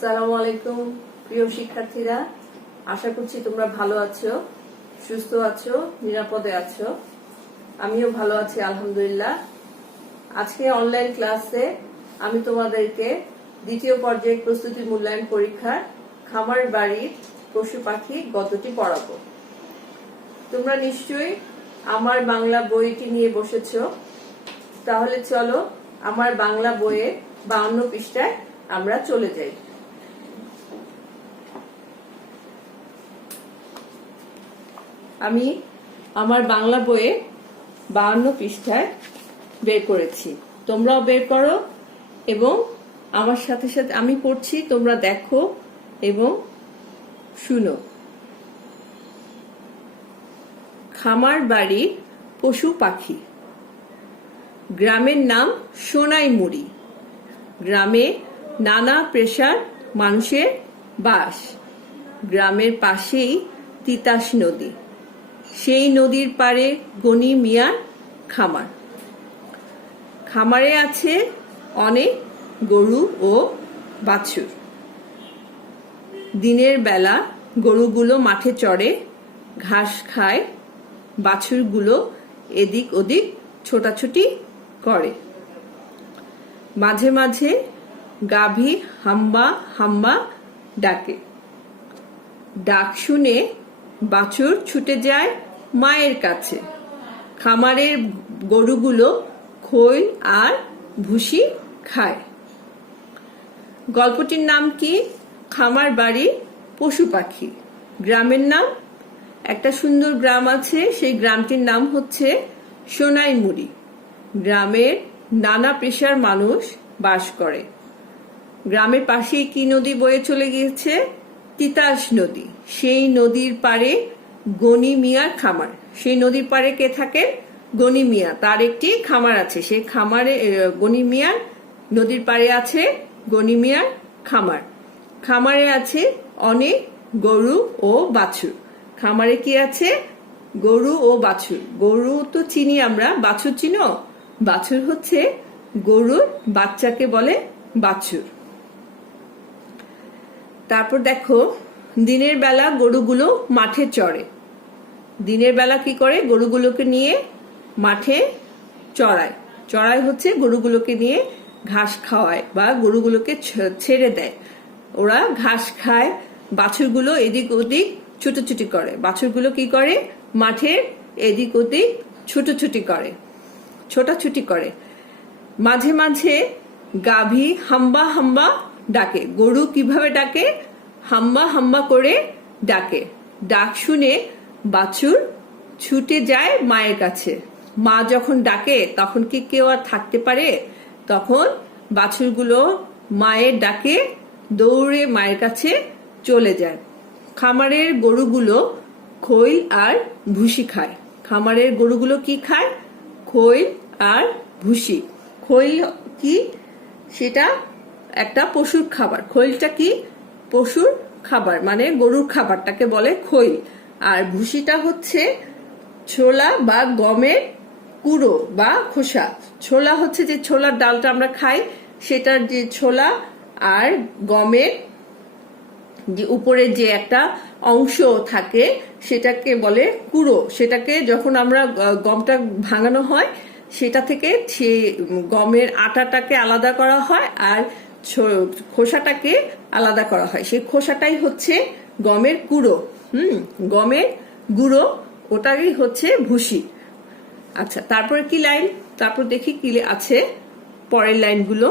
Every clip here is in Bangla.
আসসালামু আলাইকুম প্রিয় শিক্ষার্থীরা, আশা করছি তোমরা ভালো আছো, সুস্থ আছো, নিরাপদে আছো। আমিও ভালো আছি আলহামদুলিল্লাহ। আজকে অনলাইন ক্লাসে আমি তোমাদেরকে দ্বিতীয় পর্যায়ের প্রস্তুতি মূল্যায়ন পরীক্ষার খামার বাড়ির পশু পাখি গদ্যটি পড়াবো। তোমরা নিশ্চয়ই আমার বাংলা বইটি নিয়ে বসেছো, তাহলে চলো আমার বাংলা বইয়ে 52 পৃষ্ঠায় আমরা চলে যাই। আমি আমার বাংলা বইয়ে 52 পৃষ্ঠায় বের করেছি, তোমরাও বের করো এবং আমার সাথে সাথে আমি পড়ছি, তোমরা দেখো এবং শুনো। খামার বাড়ি পশু পাখি। গ্রামের নাম সোনাইমুড়ি। গ্রামে নানা পেশার মানুষের বাস। গ্রামের পাশেই তিতাস নদী, সেই নদীর পাড়ে গনি মিয়ার খামার। খামারে আছে অনেক গরু ও বাছুর। দিনের বেলা গরুগুলো মাঠে চড়ে, ঘাস খায়, বাছুরগুলো এদিক ওদিক ছোটাছুটি করে। মাঝে মাঝে গাভী হাম্বা হাম্বা ডাকে। ডাক শুনে বাছুর ছুটে যায় মায়ের কাছে। খামারের গরুগুলো খৈল আর ভুসি খায়। গল্পটির নাম কি? খামার বাড়ি পশু পাখি। গ্রামের নাম, একটা সুন্দর গ্রাম আছে, সেই গ্রামটির নাম হচ্ছে সোনাইমুড়ি। গ্রামের নানা পেশার মানুষ বাস করে। গ্রামের পাশেই কি নদী বয়ে চলে গিয়েছে? তিতাস নদী। সেই নদীর পাড়ে গনি মিয়ার খামার। সেই নদীর পাড়ে কে থাকে? গনি মিয়া, তার একটি খামার আছে। সেই খামারে গনি মিয়ার নদীর পাড়ে আছে গনি মিয়ার খামার। খামারে আছে অনেক গরু ও বাছুর। খামারে কি আছে? গরু ও বাছুর। গরু তো চিনি আমরা, বাছুর চিনো? বাছুর হচ্ছে গরুর বাচ্চাকে বলে বাছুর। তারপর দেখো, দিনের বেলা গরুগুলো মাঠে চড়ে। দিনের বেলা কি করে? গরুগুলোকে নিয়ে মাঠে চড়ায়। চড়াই হচ্ছে গরুগুলোকে নিয়ে ঘাস খাওয়ায় বা গরুগুলোকে ছেড়ে দেয়। ওরা ঘাস খায়, বাছুরগুলো এদিক ওদিক ছুটোছুটি করে। বাছুরগুলো কি করে? মাঠে এদিক ওদিক ছুটোছুটি করে, ছোটাছুটি করে। মাঝে মাঝে গাভী হাম্বা হাম্বা ডাকে। গরু কিভাবে ডাকে? হাম্বা হাম্বা করে ডাকে। ডাক শুনে বাছুর ছুটে যায় মায়ের কাছে। মা যখন ডাকে তখন কি কেউ আর থাকতে পারে? তখন বাছুরগুলো মায়ের ডাকে দৌড়ে মায়ের কাছে চলে যায়। খামারের গরুগুলো খৈল আর ভুসি খায়। খামারের গরুগুলো কি খায়? খৈল আর ভুসি। খৈল কি? সেটা একটা পশুর খাবার। খৈলটা কি? পশুর খাবার, মানে গরুর খাবারটাকে বলে খৈল। আর ভুসিটা হচ্ছে ছোলা বা গমের কুড়ো বা খোসা। ছোলা হচ্ছে যে ছোলার ডালটা আমরা খাই, সেটার যে ছোলা, আর গমের যে উপরে যে একটা অংশ থাকে সেটাকে বলে কুড়ো। সেটাকে যখন আমরা গমটা ভাঙানো হয়, সেটা থেকে গমের আটাটাকে আলাদা করা হয় আর খোসাটাকে আলাদা করা হয়। সেই খোসাটাই হচ্ছে গমের কুড়ো। গমের গুঁড়ো, ওটাই হচ্ছে ভুসি। আচ্ছা, তারপরে কি লাইন? তারপর দেখি কি আছে পরের লাইনগুলো।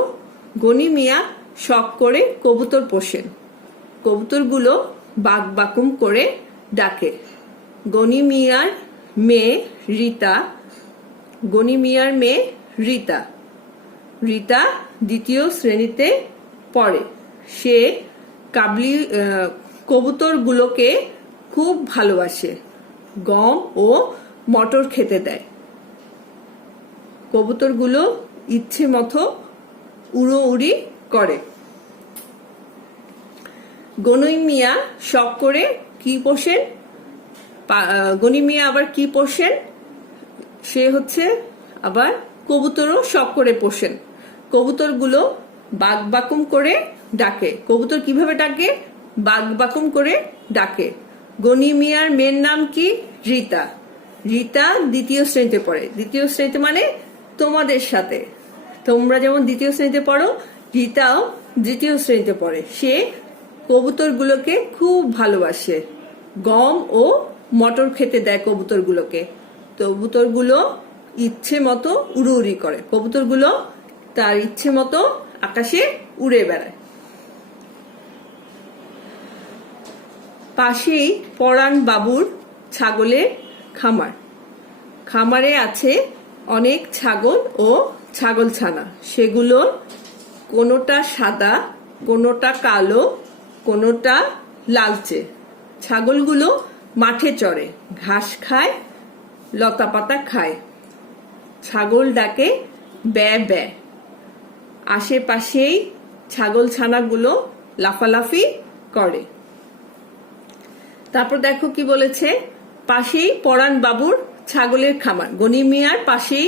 গনি মিয়া শখ করে কবুতর পোষেন। কবুতরগুলো বাক বাকুম করে ডাকে। গনি মিয়ার মেয়ে রীতা। গনি মিয়ার মেয়ে রীতা। রীতা 2য় শ্রেণীতে পড়ে। সে কাবলি কবুতরগুলোকে খুব ভালোবাসে। গম ও মটর খেতে দেয়। কবুতরগুলো ইচ্ছে মতো উড়োউড়ি করে। গনি মিয়া শখ করে কি পোষেন? গনি মিয়া আবার কি পোষেন? সে হচ্ছে আবার কবুতরও শখ করে পোষেন। কবুতরগুলো বাক বাকুম করে ডাকে। কবুতর কিভাবে ডাকে? বাক বাকুম করে ডাকে। গনি মিয়ার মেয়ের নাম কি? রীতা। রীতা দ্বিতীয় শ্রেণীতে পড়ে। দ্বিতীয় শ্রেণীতে মানে তোমাদের সাথে, তোমরা যেমন দ্বিতীয় শ্রেণীতে পড়ো, রীতাও দ্বিতীয় শ্রেণীতে পড়ে। সে কবুতরগুলোকে খুব ভালোবাসে। গম ও মটর খেতে দেয় কবুতরগুলোকে। কবুতরগুলো ইচ্ছে মতো উড়ি করে। কবুতরগুলো তার ইচ্ছে মতো আকাশে উড়ে বেড়ায়। পাশেই পরাণ বাবুর ছাগলের খামার। খামারে আছে অনেক ছাগল ও ছাগলছানা। সেগুলোর কোনোটা সাদা, কোনোটা কালো, কোনোটা লালচে। ছাগলগুলো মাঠে চড়ে, ঘাস খায়, লতা পাতা খায়। ছাগল ডাকে ব্যা ব্যা। আশেপাশেই ছাগলছানাগুলো লাফালাফি করে। তারপর দেখো কি বলেছে, পাশেই পরাণ বাবুর ছাগলের খামার। গনি মিয়ার পাশেই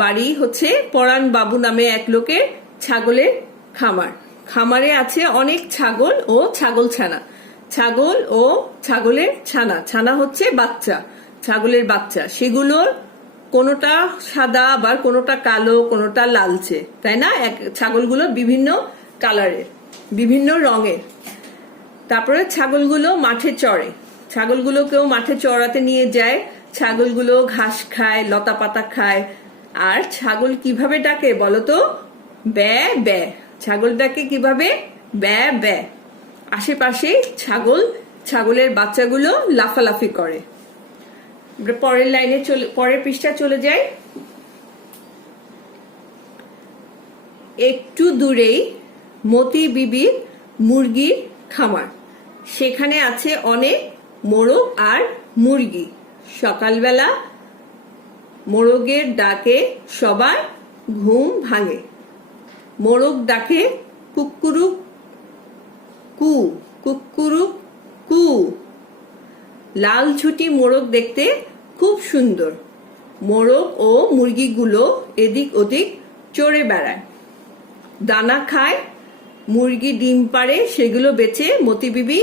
বাড়ি হচ্ছে পরাণ বাবু নামে এক লোকের ছাগলের খামার। খামারে আছে অনেক ছাগল ও ছাগলছানা। ছাগল ও ছাগলের ছানা, ছানা হচ্ছে বাচ্চা, ছাগলের বাচ্চা। সেগুলোর কোনোটা সাদা, আবার কোনোটা কালো, কোনোটা লালচে, তাই না? ছাগলগুলো বিভিন্ন কালারের, বিভিন্ন রঙের। তারপরে ছাগলগুলো মাঠে চড়ে। ছাগলগুলোকেও মাঠে চড়াতে নিয়ে যায়। ছাগলগুলো ঘাস খায়, লতা পাতা খায়। আর ছাগল কিভাবে ডাকে বলো তো? ব্যা ব্যা। ছাগল ডাকে কিভাবে? ব্যা ব্যা। আশেপাশে ছাগলের বাচ্চাগুলো লাফালাফি করে। পরের লাইনে পরের পৃষ্ঠা চলে যায়। একটু দূরেই মতি বিবির মুরগির খামার। সেখানে আছে অনেক মোরগ আর মুরগি। সকালবেলা মোরগের ডাকে সবার ঘুম ভাঙে। মোরগ ডাকে কুক্কুরু কু, কুক্কুরু কু। লাল ঝুটি মোরগ দেখতে খুব সুন্দর। মোরগ ও মুরগিগুলো এদিক ওদিক চড়ে বেড়ায়, দানা খায়। মুরগি ডিম পাড়ে, সেগুলো বেচে মতি বিবি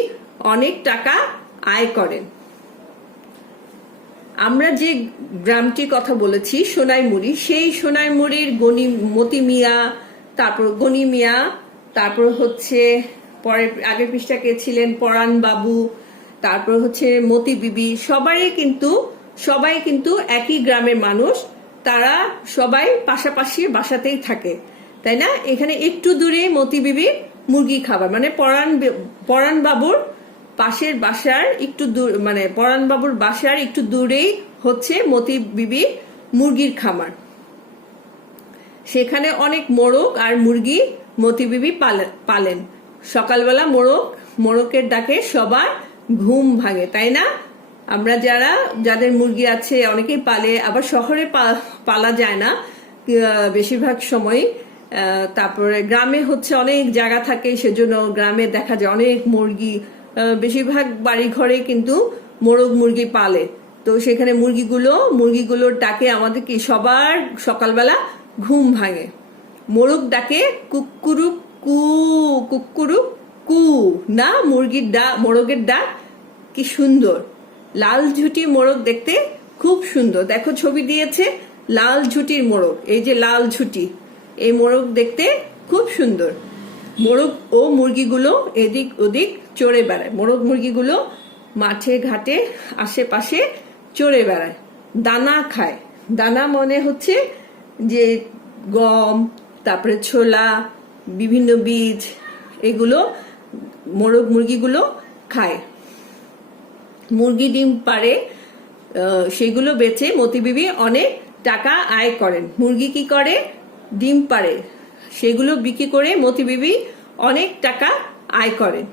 অনেক টাকা আয় করেন। আমরা যে গ্রামটির কথা বলেছি সোনাইমুড়ি, সেই সোনাইমুড়ির মতি মিয়া, তারপর গনি মিয়া, তারপর হচ্ছে পরে আগের পৃষ্ঠা কে ছিলেন? পরাণ বাবু, তারপর হচ্ছে মতি বিবি। সবাই কিন্তু একই গ্রামের মানুষ। তারা সবাই পাশাপাশি বাসাতেই থাকে, তাই না? এখানে একটু দূরে মতি বিবির মুরগি খাবার, মানে পরাণ বাবুর পাশের বাসার একটু দূর, মানে পরাণ বাবুর বাসার একটু দূরেই হচ্ছে মতি বিবির মুরগির খামার। সেখানে অনেক মোরগ আর মুরগি মতি বিবি পালেন। সকালবেলা মোরগের ডাকে সবার ঘুম ভাঙে, তাই না? আমরা যাদের মুরগি আছে অনেকেই পালে, আবার শহরে পালা যায় না বেশিরভাগ সময়। তারপরে গ্রামে হচ্ছে অনেক জায়গা থাকে, সেজন্য গ্রামে দেখা যায় অনেক মুরগি। বেশিরভাগ বাড়ি ঘরে কিন্তু মোরগ মুরগি পালে। তো সেখানে মুরগিগুলোর ডাকে আমাদের কি সবার সকালবেলা ঘুম ভাঙে। মোরগ ডাকে কুক্কুরু কু, কুক্কুরু কু না? মোরগের ডাক কি সুন্দর। লাল ঝুটি মোরগ দেখতে খুব সুন্দর। দেখো ছবি দিয়েছে লাল ঝুটির মোরগ। এই যে লাল ঝুটি, এই মোরগ দেখতে খুব সুন্দর। মোরগ ও মুরগিগুলো এদিক ওদিক চড়ে বেড়ায়। মোরগ মুরগিগুলো মাঠে ঘাটে আশেপাশে চড়ে বেড়ায়, দানা খায়। দানা মনে হচ্ছে যে গম, তারপরে ছোলা, বিভিন্ন বীজ, এগুলো মোরগ মুরগিগুলো খায়। মুরগি ডিম পাড়ে, সেগুলো বেচে মতি বিবি অনেক টাকা আয় করেন। মুরগি কি করে? ডিম পাড়ে, সেগুলো বিক্রি করে মতি বিবি অনেক টাকা আয় করেন।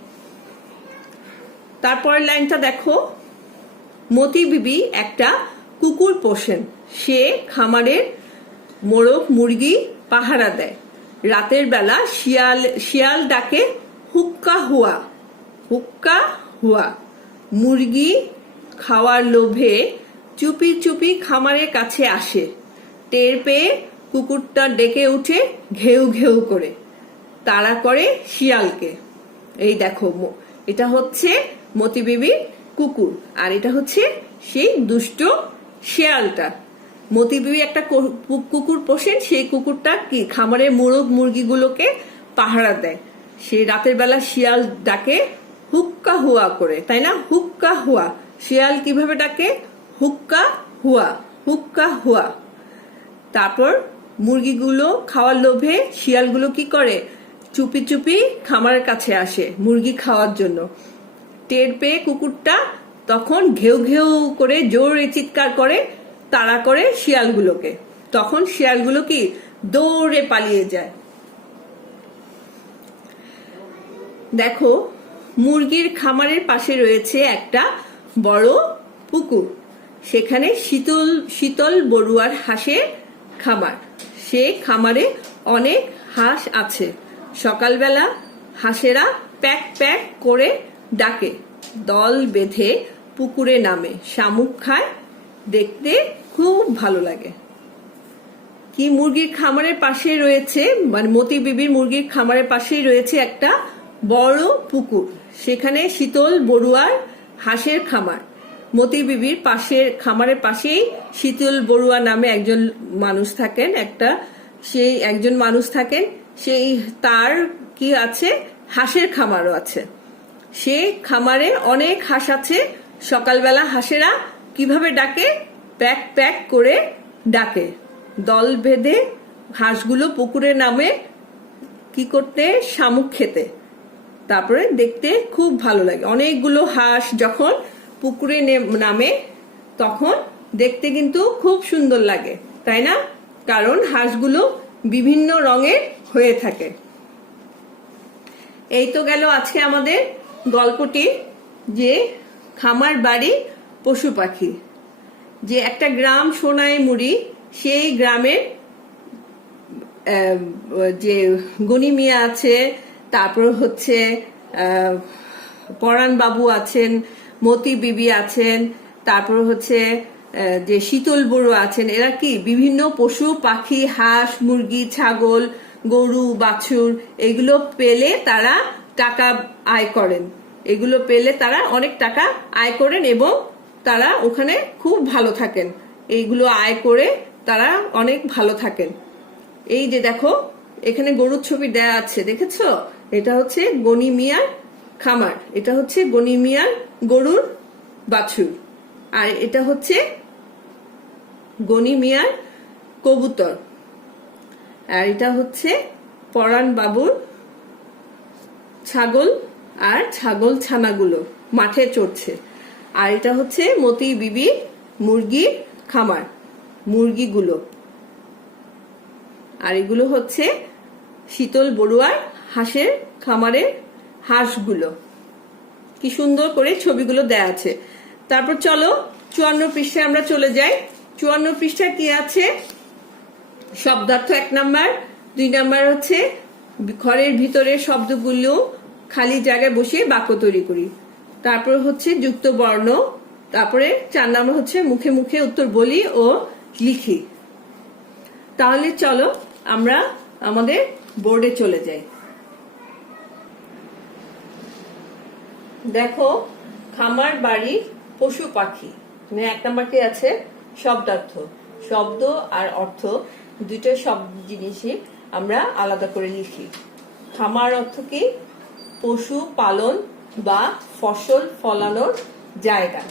তারপরের লাইনটা দেখো, মতি বিবি একটা কুকুর পোষেন। সে খামারের মোরগ মুরগি পাহারা দেয়। রাতের বেলা শিয়াল ডাকে হুক্কা হুয়া, হুক্কা হুয়া। মুরগি খাওয়ার লোভে চুপি চুপি খামারের কাছে আসে। টের পেয়ে কুকুরটা ডেকে উঠে ঘেউ ঘেউ করে। তাড়া করে শিয়ালকে। এই দেখো, এটা হচ্ছে মতি বিবির কুকুর, আর এটা হচ্ছে সেই দুষ্ট শিয়ালটা। মতি বিবি একটা কুকুর পোষেন, সেই কুকুরটা কি খামারের মোরগ মুরগিগুলোকে পাহারা দেয়। সেই রাতের বেলা শিয়াল ডাকে হুক্কা হুয়া করে, তাই না? হুক্কা হুয়া। শিয়াল কিভাবে ডাকে? হুক্কা হুয়া, হুক্কা হুয়া। তারপর মুরগিগুলো খাওয়ার লোভে শিয়ালগুলো কি করে? চুপি চুপি খামারের কাছে আসে মুরগি খাওয়ার জন্য। টের পেয়ে কুকুরটা তখন ঘেউ ঘেউ করে জোরে চিৎকার করে, তাড়া করে শিয়ালগুলোকে। তখন শিয়ালগুলো কি দৌড়ে পালিয়ে যায়। দেখো, মুরগির খামারের পাশে রয়েছে একটা বড় পুকুর। সেখানে শীতল শীতল বড়ুয়ার হাঁসের খামার। সে খামারে অনেক হাঁস আছে। সকালবেলা হাঁসেরা প্যাক প্যাক করে ডাকে, দল বেঁধে পুকুরে নামে, শামুক খায়, দেখতে খুব ভালো লাগে। কি মুরগির খামারের পাশে রয়েছে, মানে মতি বিবির মুরগির খামারের পাশেই রয়েছে একটা বড় পুকুর। সেখানে শীতল বড়ুয়ার হাঁসের খামার। মতি বিবির পাশের খামারের পাশেই শীতল বড়ুয়া নামে একজন মানুষ থাকেন, সেই তার কি আছে, হাঁসের খামারও আছে। সে খামারে অনেক হাঁস আছে। সকালবেলা হাঁসেরা কিভাবে ডাকে? প্যাক প্যাক করে ডাকে। দল বেঁধে হাঁসগুলো পুকুরে নামে কি করতে? শামুক খেতে। তারপরে দেখতে খুব ভালো লাগে। অনেকগুলো হাঁস যখন পুকুরে নামে তখন দেখতে কিন্তু খুব সুন্দর লাগে, তাই না? কারণ হাঁসগুলো বিভিন্ন রঙের হয়ে থাকে। এই তো গেল আজকে আমাদের গল্পটি, যে খামার বাড়ি পশু পাখি। যে একটা গ্রাম সোনায় মুড়ি, সেই গ্রামের যে গনি মিয়া আছে, তারপর হচ্ছে পরাণ বাবু আছেন, মতি বিবি আছেন, তারপর হচ্ছে যে শীতল বড়ুয়া আছেন। এরা কি বিভিন্ন পশু পাখি, হাঁস মুরগি, ছাগল, গরু, বাছুর, এগুলো পেলে তারা টাকা আয় করেন। এগুলো পেলে তারা অনেক টাকা আয় করেন এবং তারা ওখানে খুব ভালো থাকেন। এইগুলো আয় করে তারা অনেক ভালো থাকেন। এই যে দেখো, এখানে গরুর ছবি দেয়া আছে, দেখেছো? এটা হচ্ছে গনি মিয়ার খামার, এটা হচ্ছে গনি মিয়ার গরুর বাছুর, আর এটা হচ্ছে গনি মিয়ার কবুতর, আর এটা হচ্ছে পরাণ বাবুর ছাগল, আর ছাগল ছানাগুলো মাঠে চড়ছে। আর এটা হচ্ছে মতি বিবি মুরগির খামার, মুরগিগুলো। আর এগুলো হচ্ছে শীতল বড়ুয়ার হাঁসের খামারের হাঁসগুলো। কি সুন্দর করে ছবিগুলো দেয়া আছে। তারপর চলো 54 পৃষ্ঠায় আমরা চলে যাই। 54 পৃষ্ঠায় কি আছে? শব্দার্থ 1 নাম্বার, 2 নাম্বার হচ্ছে ঘরের ভিতরের শব্দগুলো খালি জায়গায় বসিয়ে বাক্য তৈরি করি। তারপর হচ্ছে যুক্ত বর্ণ, তারপরে 4 নাম্বার হচ্ছে মুখে মুখে উত্তর বলি ও লিখি। তাহলে চলো আমরা আমাদের বোর্ডে চলে যাই। দেখো, খামার বাড়ি পশু পাখি। 1 নাম্বারটি আছে শব্দার্থ। শব্দ আর অর্থ দুটো জিনিসই আমরা আলাদা করে লিখি। খামার অর্থ কি? পশু পালন বা ফসল ফলানোর জায়গা।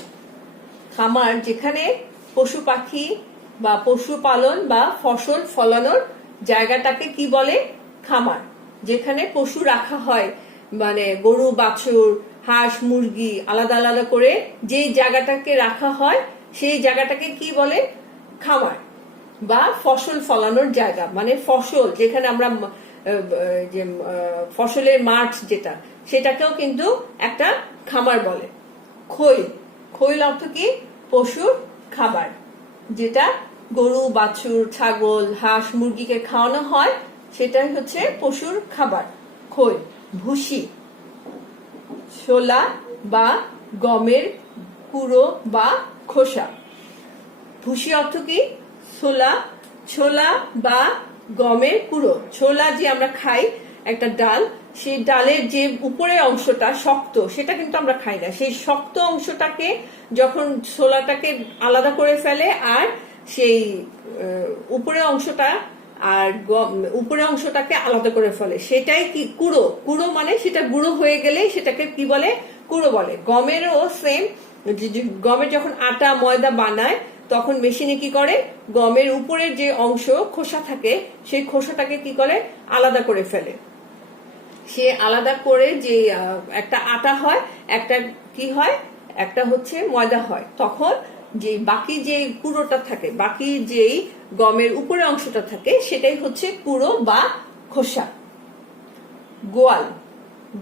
খামার যেখানে পশু পাখি বা পশু পালন বা ফসল ফলানোর জায়গাটাকে কি বলে? খামার। যেখানে পশু রাখা হয়, মানে গরু, বাছুর, হাঁস, মুরগি আলাদা আলাদা করে যেই জায়গাটাকে রাখা হয় সেই জায়গাটাকে কি বলে? খামার। বা ফসল ফলানোর জায়গা, মানে ফসল যেখানে আমরা যে ফসলের মাঠ যেটা, সেটাকেও কিন্তু একটা খামার বলে। খৈল, খৈল অর্থ কি? পশুর খাবার, যেটা গরু, বাছুর, ছাগল, হাঁস, মুরগিকে খাওয়ানো হয়, সেটাই হচ্ছে পশুর খাবার, খৈল। ভুসি, ছোলা বা গমের কুড়ো বা খোসা। ভুসি অর্থ কি? ছোলা বা গমের কুড়ো। ছোলা যে আমরা খাই, একটা ডাল, সেই ডালের যে উপরের অংশটা শক্ত সেটা কিন্তু আমরা খাই না। সেই শক্ত অংশটাকে যখন ছোলাটাকে আলাদা করে ফেলে আর সেই উপরের অংশটা আর উপরের অংশটাকে আলাদা করে ফেলে, সেটাই কি কুড়ো। কুড়ো মানে সেটা গুঁড়ো হয়ে গেলে সেটাকে কি বলে? কুড়ো বলে। গমেরও সেম, গমের যখন আটা ময়দা বানায় তখন মেশিনে কি করে, গমের উপরের যে অংশ খোসা থাকে সেই খোসাটাকে কি করে, আলাদা করে ফেলে। সে আলাদা করে যে একটা আটা হয়, একটা কি হয়, একটা হচ্ছে ময়দা হয়। তখন যে বাকি যে কুড়োটা থাকে, বাকি যেই গমের উপরের অংশটা থাকে সেটাই হচ্ছে কুড়ো বা খোসা। গোয়াল,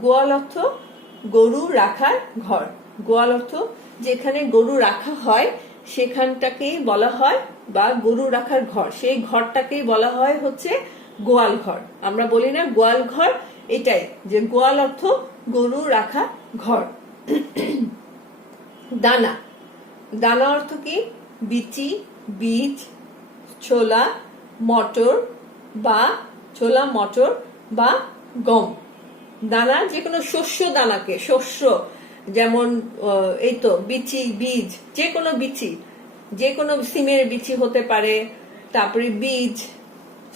গোয়াল অর্থ গরু রাখার ঘর। গোয়াল অর্থ যেখানে গরু রাখা হয় সেখানটাকেই বলা হয়, বা গরু রাখার ঘর, সেই ঘরটাকেই বলা হয় হচ্ছে গোয়াল ঘর। আমরা বলি না গোয়াল ঘর, এটাই যে গোয়াল অর্থ গরু রাখা ঘর। দানা, দানা অর্থ কি? বিচি, বীজ, ছোলা, মটর বা গম। দানা যে কোনো শস্য দানাকে, শস্য যেমন এই তো বিচি, বীজ, যে কোনো বিচি, যে কোনো সিমের বিচি হতে পারে, তারপরে বীজ,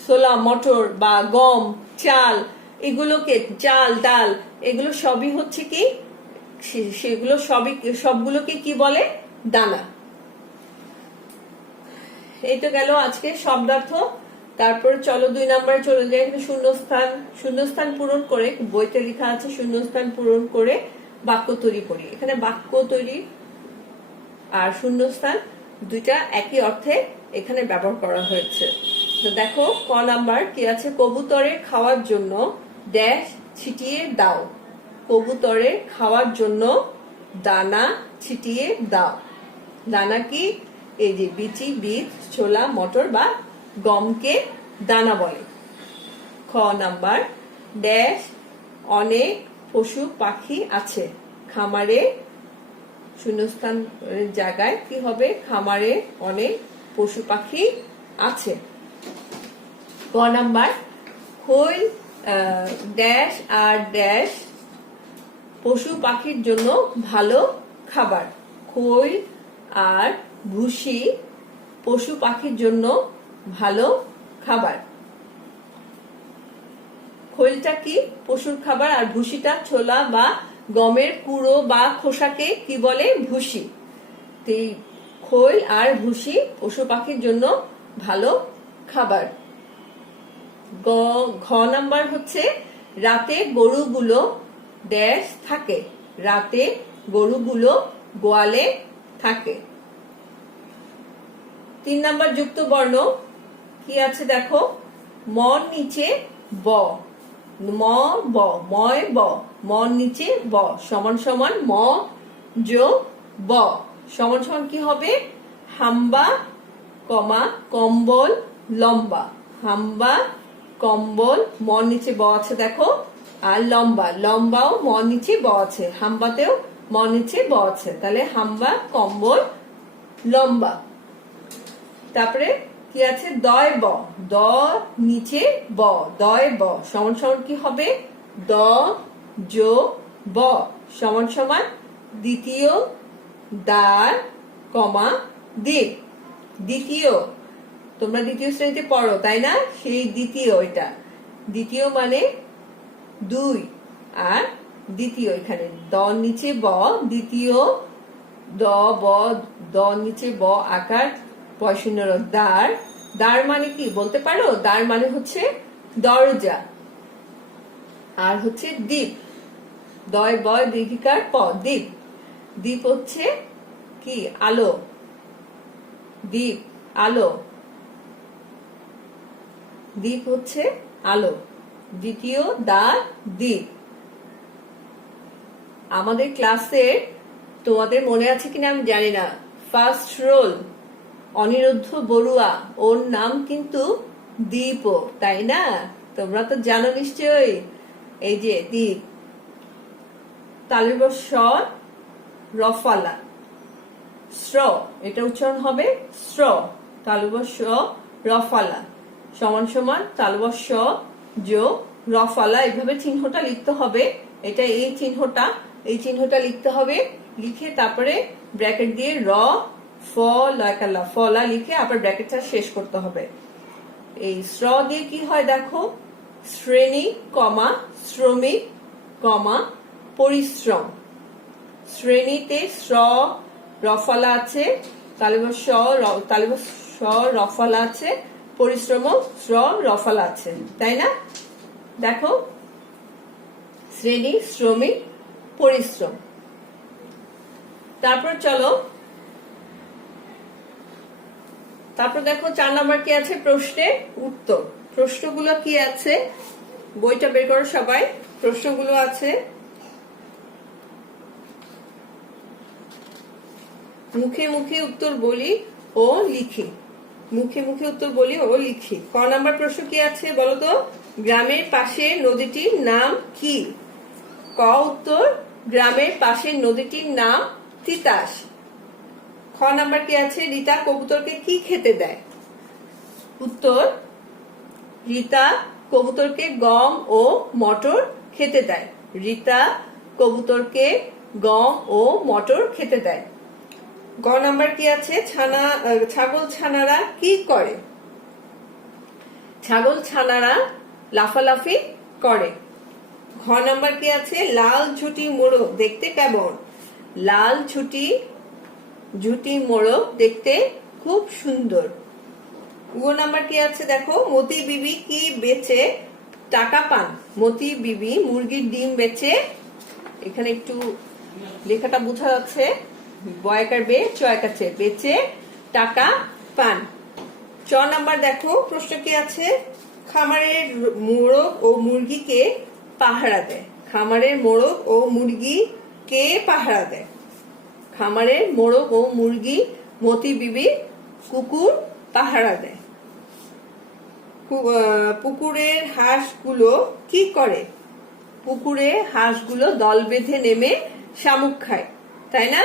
ছোলা, মটর বা গম, চাল, এগুলোকে, চাল, ডাল, এগুলো সবই হচ্ছে কি, সেগুলো সবগুলোকে কি বলে? দানা। এই তো গেল আজকে শব্দার্থ। তারপরে চলো 2 নম্বরে চলে যাই। এখানে শূন্যস্থান, শূন্যস্থান পূরণ করে, বইতে লেখা আছে শূন্যস্থান পূরণ করে বাক্য তৈরি করি। এখানে বাক্য তৈরি আর শূন্যস্থান দুইটা একই অর্থে এখানে ব্যবহার করা হয়েছে। তো দেখো ক নাম্বার কি আছে, কবুতরে খাওয়ার জন্য ড্যাশ ছিটিয়ে দাও। কবুতরে খাওয়ার জন্য দানা ছিটিয়ে দাও। দানা কি? এই যে বিচি, বীজ, ছোলা, মটর বা গমকে দানা বলে। খ নাম্বার, ড্যাশ অনেক পশু পাখি আছে। খামারে, শূন্যস্থান জায়গায় কি হবে? খামারে অনেক পশু পাখি আছে। ক নাম্বার, খৈল ড্যাশ আর ড্যাশ পশু পাখির জন্য ভালো খাবার। খৈল আর ভুসি পশু পাখির জন্য ভালো খাবার। খৈলটা কি? পশুর খাবার, আর ভুসিটা ছোলা বা গমের কুড়ো বা খোসাকে কি বলে? ভুসি। খৈল আর ভুসি পশু পাখির জন্য ভালো খাবার। ঘ নাম্বার হচ্ছে, রাতে গরুগুলো ড্যাশ থাকে। রাতে গরুগুলো গোয়ালে থাকে। 3 নাম্বার যুক্ত বর্ণ কি আছে দেখো, মর নিচে ব, ম ব, ময় ব, মর নিচে ব সমান সমান ম যোগ ব সমান সমান কি হবে? হাম্বা কমা কম্বল লম্বা। হাম্বা কম্বল, মর নিচে ব আছে দেখো, আর লম্বা, লম্বাও মর নিচে ব আছে, হাম্বাতেও মর নিচে ব আছে, তাহলে হাম্বা কম্বল লম্বা। তারপরে কি আছে? দয় ব, দ নিচে ব, দয় ব সমান সমান কি হবে? দ যোগ ব সমান সমান দ্বিতীয় দ্বার কমা দ্বীপ। দ্বিতীয়, তোমরা দ্বিতীয় শ্রেণীতে পড়ো তাই না? সেই দ্বিতীয়, এটা দ্বিতীয় মানে 2 আর দ্বিতীয়, এখানে দ নিচে ব, দ্বিতীয় দ ব, দ নিচে ব আকার পয়শূন্য দ্বার। দ্বার মানে কি বলতে পারো? দ্বার মানে হচ্ছে দরজা, আর হচ্ছে দ্বীপ, দয় ব দীর্ঘিকার প, দ্বীপ। দ্বীপ হচ্ছে কি? আলো, দ্বীপ আলো, দ্বীপ হচ্ছে আলো। দ্বিতীয় দ্বার দ্বীপ। আমাদের ক্লাসে তোমাদের মনে আছে কিনা আমি জানি না, ফার্স্ট রোল অনিরুদ্ধ বড়ুয়া, ওর নাম কিন্তু দ্বীপও, তাই না? তোমরা তো জানো নিশ্চয়ই। এই যে দ্বীপ, তালুর স রফালা, স্র, এটা উচ্চারণ হবে স্র, তালুর স রফালা সমান সমান তালুর স যোগ রফালা, এইভাবে চিহ্নটা লিখতে হবে। এটা এই চিহ্নটা লিখতে হবে। লিখে তারপরে ব্র্যাকেট দিয়ে র ফ লয়কালা ফলা লিখে আবার ব্র্যাকেটটা শেষ করতে হবে। এই শ্র দিয়ে কি হয় দেখো, শ্রেণী কমা শ্রমিক কমা পরিশ্রম। শ্রেণীতে শ্র রফালা আছে, তালিব স রফালা আছে, পরিশ্রম শ্র রফালা আছে, তাই না? দেখো শ্রেণী শ্রমিক পরিশ্রম। তারপর চলো, তারপর দেখো 4 নাম্বার কি আছে, প্রশ্নের উত্তর। প্রশ্নগুলো কি আছে, বইটা বের করো সবাই। প্রশ্নগুলো আছে, মুখে মুখে উত্তর বলি ও লিখি। মুখে মুখে উত্তর বলি ও লিখি। ক নাম্বার প্রশ্ন কি আছে বলো তো, গ্রামের পাশে নদীটির নাম কি? ক উত্তর, গ্রামের পাশে নদীটির নাম তিতাস। খ নাম্বার কি আছে, রিতা কবুতরকে কি খেতে দেয়? উত্তর, রিতা কবুতরকে গম ও মটর খেতে দেয়। রিতা কবুতরকে গম ও মটর খেতে দেয়। গ নাম্বার কি আছে, ছাগল ছানারা কি করে? ছাগল ছানারা লাফালাফি করে। ঘ নাম্বার কি আছে, লাল ঝুটি মোড়ক দেখতে কেমন? লাল ঝুটি মোড়ক দেখতে খুব সুন্দর। গ নাম্বার কি আছে দেখো, মতি বিবি কি বেচে টাকা পান? মতি বিবি মুরগির ডিম বেচে, এখানে একটু লেখাটা বোঝা যাচ্ছে, বয়াকার বে চয়কাছে, বেচে টাকা পান। চ নাম্বার দেখো প্রশ্ন কি আছে, খামারের মোরগ ও মুরগিকে পাহারা দেয়। খামারের মোরগ ও মুরগি কে পাহারা দেয়? খামারের মোরগ ও মুরগি মতি বিবি কুকুর পাহারা দেয়। পুকুরের হাঁসগুলো কি করে? পুকুরের হাঁসগুলো দল বেঁধে নেমে শামুক খায়, তাই না?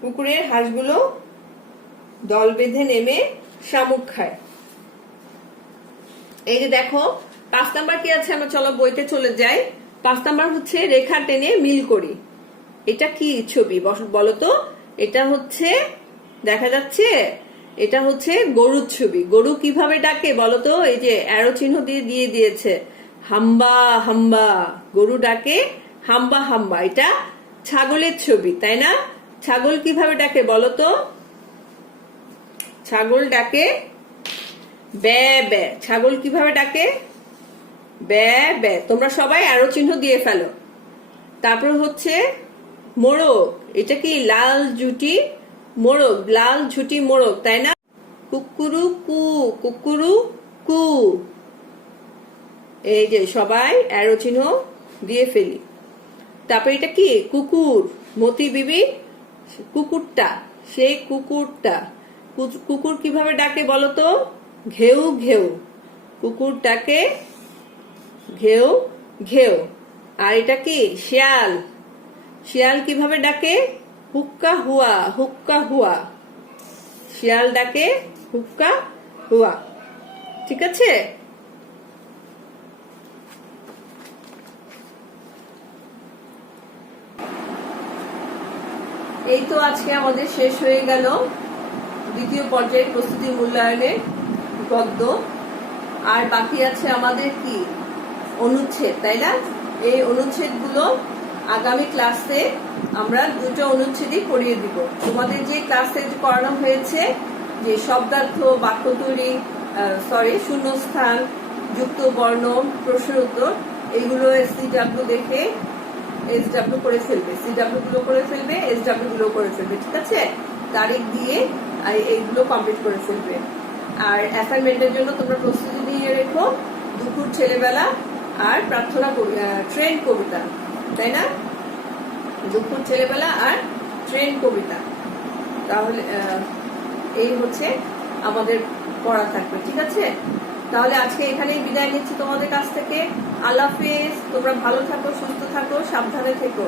পুকুরের হাঁসগুলো দল বেঁধে নেমে শামুক খায়। এই যে দেখো 5 নাম্বার কি আছে, আমরা চলো বইতে চলে যাই। 5 নাম্বার হচ্ছে রেখা টেনে মিল করি। এটা কি ছবি বলো তো? এটা হচ্ছে, দেখা যাচ্ছে, এটা হচ্ছে গরুর ছবি। গরু কিভাবে ডাকে বলো তো? এই যে অ্যারো চিহ্ন দিয়ে দিয়েছে, হাম্বা হাম্বা, গরু ডাকে হাম্বা হাম্বা। এটা ছাগলের ছবি, তাই না? ছাগল কিভাবে ডাকে বলো তো? ছাগল ডাকে বে বে। ছাগল কিভাবে ডাকে? বে বে। তোমরা সবাই অ্যারো চিহ্ন দিয়ে ফেলো। তারপর হচ্ছে মোরগ, এটা কি লাল ঝুটি মোরগ, লাল ঝুটি মোরগ, তাই না? কুকুরু কু, কুকুরু কু। এই যে সবাই অ্যারো চিহ্ন দিয়ে ফেলি। তারপর এটা কি কুকুর, মতি বিবি কুকুরটা, সেই কুকুরটা। কুকুর কিভাবে ডাকে বলো তো? ঘেউ ঘেউ। কুকুর ডাকে ঘেউ ঘেউ। আর এটা কি শিয়াল, শিয়াল কিভাবে ডাকে? হুক্কা হুয়া, হুক্কা হুয়া। শিয়াল ডাকে হুক্কা হুয়া। ঠিক আছে? এই তো আজকে আমাদের শেষ হয়ে গেল দ্বিতীয় পর্যায়ের প্রস্তুতি মূল্যায়নের গদ্য। আর বাকি আছে আমাদের কি অনুচ্ছেদ, তাই না? এই অনুচ্ছেদগুলো আগামী ক্লাসে আমরা 2টো অনুচ্ছেদই পড়িয়ে দিব। তোমাদের যে ক্লাসে করানো হয়েছে যে শব্দার্থ, বাক্য তৈরি, শূন্যস্থান, যুক্ত বর্ণ, প্রশ্নের উত্তর, এইগুলো SCW দেখে SW করে ফেলবে, CW গুলো করে ফেলবে, SW গুলো করে ফেলবে। ঠিক আছে? তারিখ দিয়ে এইগুলো কমপ্লিট করে ফেলবে। আর অ্যাসাইনমেন্টের জন্য তোমরা প্রস্তুতি নিয়ে রেখো দুপুর ছেলেবেলা আর প্রার্থনা ট্রেন কবিতা, তাই না? দুপুর ছেলেবেলা আর ট্রেন কবিতা। তাহলে এই হচ্ছে আমাদের পড়া থাকবে। ঠিক আছে? তাহলে আজকে এখানেই বিদায় নিচ্ছি তোমাদের কাছ থেকে। আল্লাহ হাফেজ। তোমরা ভালো থাকো, সুস্থ থাকো, সাবধানে থেকো।